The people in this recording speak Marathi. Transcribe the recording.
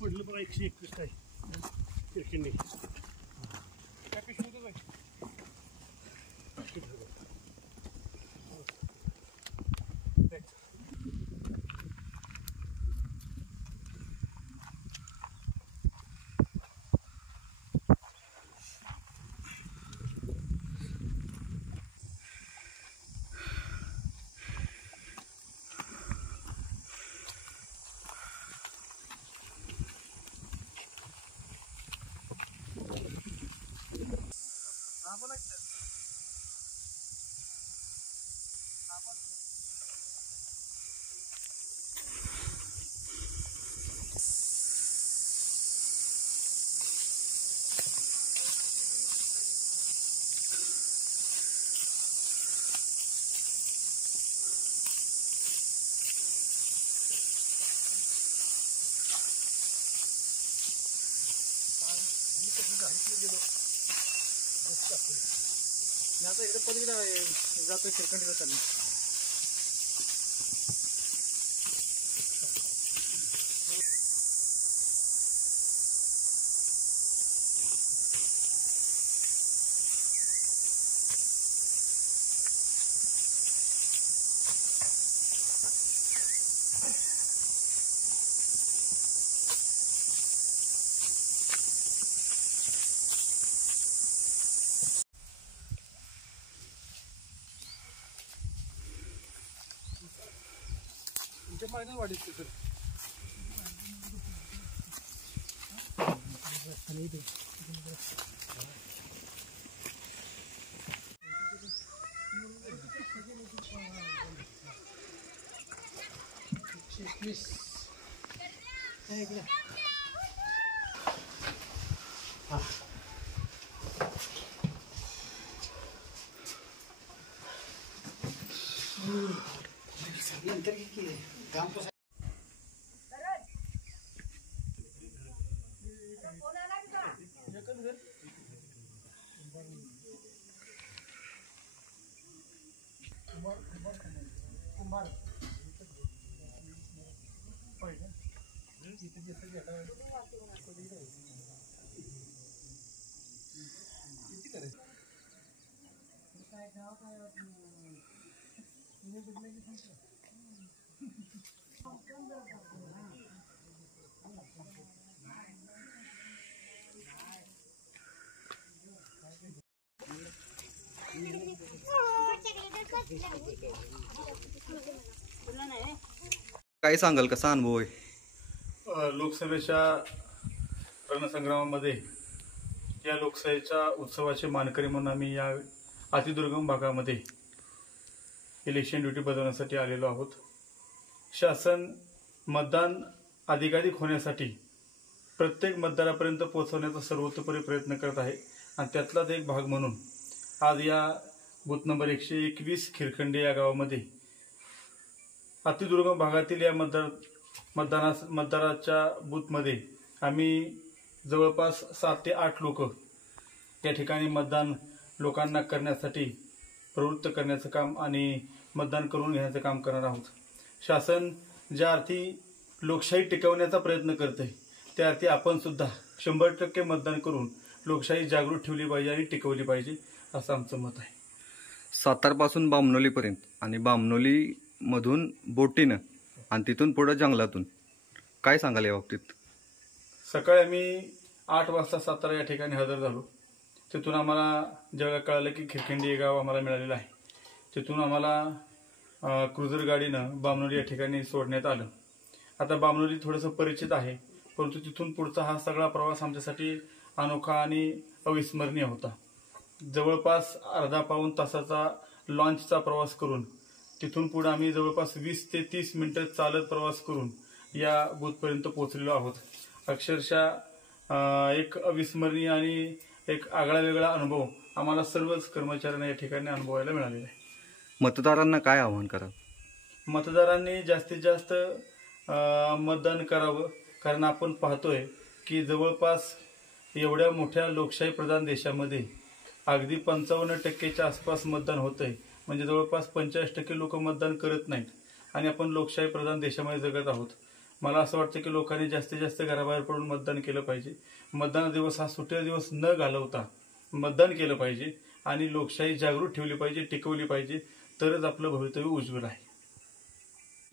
पडलं बघा 121 काय किरकिंडी त्या पिशवीत आहे आता इकडे पलीकडे जातोय शिरखंडीला चालली फायनल वाढीत सर काय सांगाल, कसा अनुभव आहे? लोकसभेच्या रणसंग्रामामध्ये या लोकशाहीच्या उत्सवाचे मानकरी म्हणून आम्ही या अतिदुर्गम भागामध्ये इलेक्शन ड्युटी बजावण्यासाठी आलेलो आहोत. शासन मतदान अधिकाधिक होण्यासाठी प्रत्येक मतदारापर्यंत पोहोचवण्याचा सर्वतोपरी प्रयत्न करत आहे आणि त्यातलाच एक भाग म्हणून आज या बूथ नंबर 121 खिरखंडी या गावामध्ये अतिदुर्गम भागातील या मतदाराच्या बूथमध्ये आम्ही जवळपास 7 ते 8 लोक त्या ठिकाणी मतदान लोकांना करण्यासाठी प्रवृत्त करण्याचं काम आणि मतदान करून घेण्याचं काम करणार आहोत. शासन ज्या अर्थी लोकशाही टिकवण्याचा प्रयत्न करते त्या अर्थी आपण सुद्धा 100% मतदान करून लोकशाही जागृत ठेवली पाहिजे आणि टिकवली पाहिजे असं आमचं मत आहे. सातारपासून बामणोलीपर्यंत आणि बामणोलीमधून बोटीनं आणि तिथून पुढं जंगलातून काय सांगाल या बाबतीत? सकाळी आम्ही 8 वाजता सातारा या ठिकाणी हजर झालो. तिथून आम्हाला जेव्हा कळालं की खिरखिंडी हे गाव आम्हाला मिळालेलं आहे, तिथून आम्हाला क्रुझर गाडीनं बामणोली या ठिकाणी सोडण्यात आलं. आता बामणोली थोडंसं परिचित आहे, परंतु तिथून पुढचा हा सगळा प्रवास आमच्यासाठी अनोखा आणि अविस्मरणीय होता. जवळपास अर्धा पाऊण तासाचा लॉन्चचा प्रवास करून तिथून पुढे आम्ही जवळपास 20 ते 30 मिनिटं चालत प्रवास करून या बूथपर्यंत पोहोचलेलो आहोत. अक्षरशः एक अविस्मरणीय आणि एक आगळा वेगळा अनुभव आम्हाला सर्वच कर्मचाऱ्यांना या ठिकाणी अनुभवायला मिळालेला आहे. मतदारांना काय आवाहन कराल? मतदारांनी जास्तीत जास्त मतदान करावं, कारण आपण पाहतोय की जवळपास एवढ्या मोठ्या लोकशाही प्रधान देशामध्ये अगदी 55% आसपास मतदान होतंय. म्हणजे जवळपास 45% लोक मतदान करत नाहीत आणि आपण लोकशाही प्रधान देशामध्ये जगत आहोत. मला असं वाटतं की लोकांनी जास्तीत जास्त घराबाहेर पडून मतदान केलं पाहिजे. मतदान दिवस हा सुट्टीचा दिवस न घालवता मतदान केलं पाहिजे आणि लोकशाही जागृत ठेवली पाहिजे, टिकवली पाहिजे, तरच आपलं भवितव्य उज्ज्वल आहे.